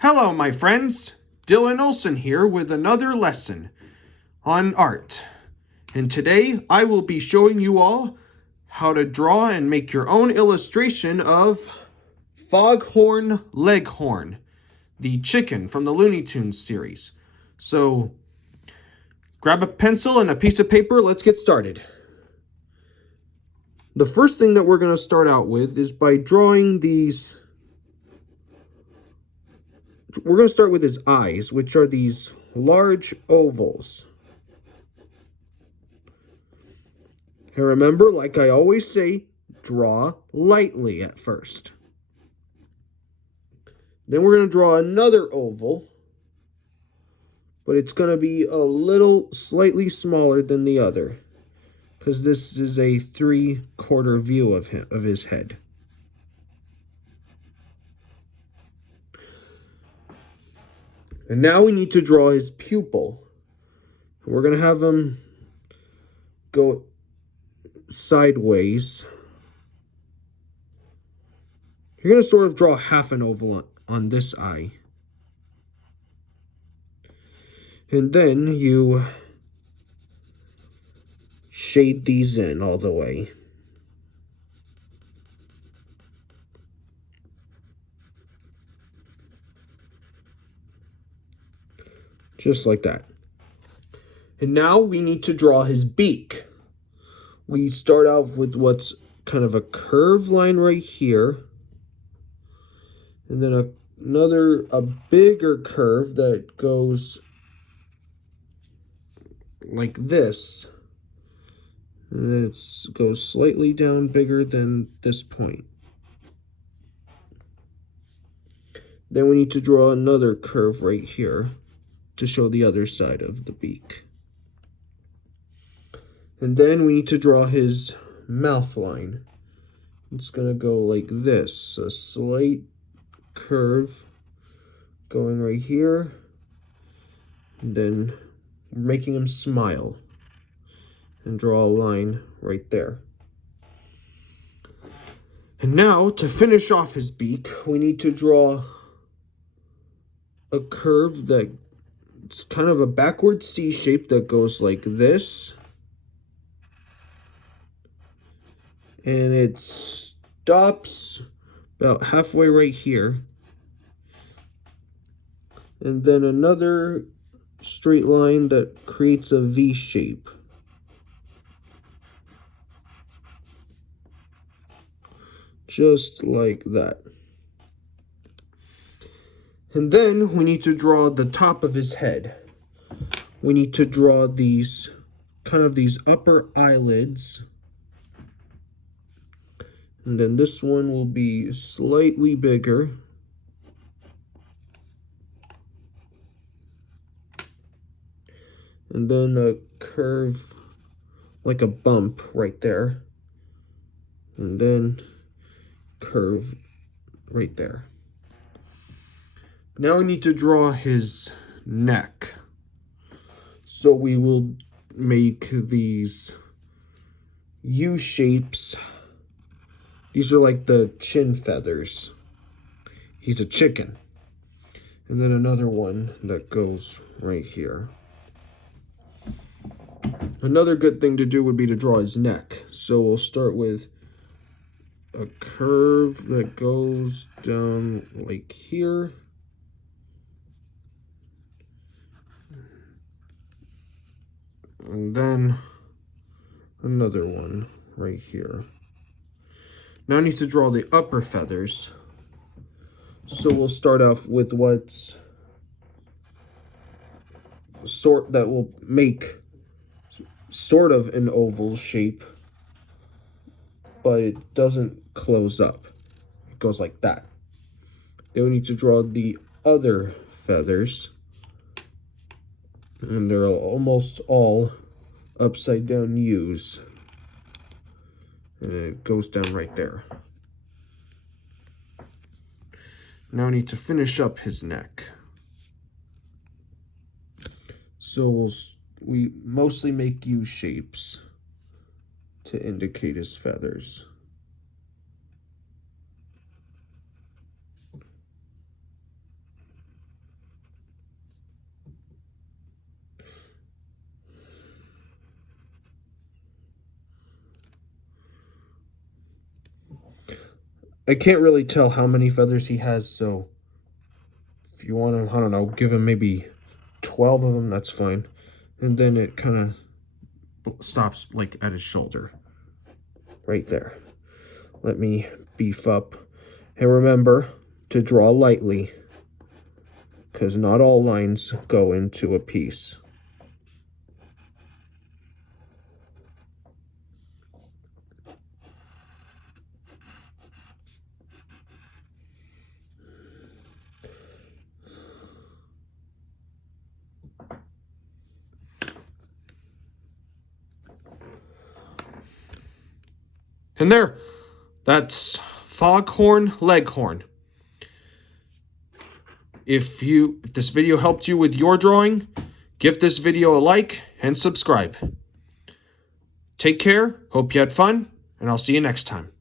Hello, my friends. Dylan Olson here with another lesson on art. And today I will be showing you all how to draw and make your own illustration of Foghorn Leghorn, the chicken from the Looney Tunes series. So grab a pencil and a piece of paper. Let's get started. The first thing that we're going to start out with is by drawing these. We're going to start with his eyes, which are these large ovals. And remember, like I always say, draw lightly at first. Then we're going to draw another oval, but it's going to be a little slightly smaller than the other, because this is a 3/4 view of his head. And now we need to draw his pupil. We're going to have him go sideways. You're going to sort of draw half an oval on this eye. And then you shade these in all the way. Just like that. And now we need to draw his beak. We start off with what's kind of a curved line right here. And then a bigger curve that goes like this. And it goes slightly down bigger than this point. Then we need to draw another curve right here to show the other side of the beak. And then we need to draw his mouth line. It's going to go like this, a slight curve going right here, and then we're making him smile, and draw a line right there. And now, to finish off his beak, we need to draw a curve that's kind of a backward C shape that goes like this. And it stops about halfway right here. And then another straight line that creates a V shape. Just like that. And then we need to draw the top of his head. We need to draw these upper eyelids. And then this one will be slightly bigger. And then a curve, like a bump right there. And then curve right there. Now we need to draw his neck. So we will make these U shapes. These are like the chin feathers. He's a chicken. And then another one that goes right here. Another good thing to do would be to draw his neck. So we'll start with a curve that goes down like here. And then another one right here. Now I need to draw the upper feathers. So we'll start off with what's that will make sort of an oval shape, but it doesn't close up. It goes like that. Then we need to draw the other feathers, and they're almost all upside down U's, and it goes down right there. Now I need to finish up his neck. So we mostly make U shapes to indicate his feathers. I can't really tell how many feathers he has, so if you want to, I don't know, give him maybe 12 of them, that's fine. And then it kind of stops like at his shoulder. Right there. Let me beef up. And remember to draw lightly, because not all lines go into a piece. And there, that's Foghorn Leghorn. If this video helped you with your drawing, give this video a like and subscribe. Take care, hope you had fun, and I'll see you next time.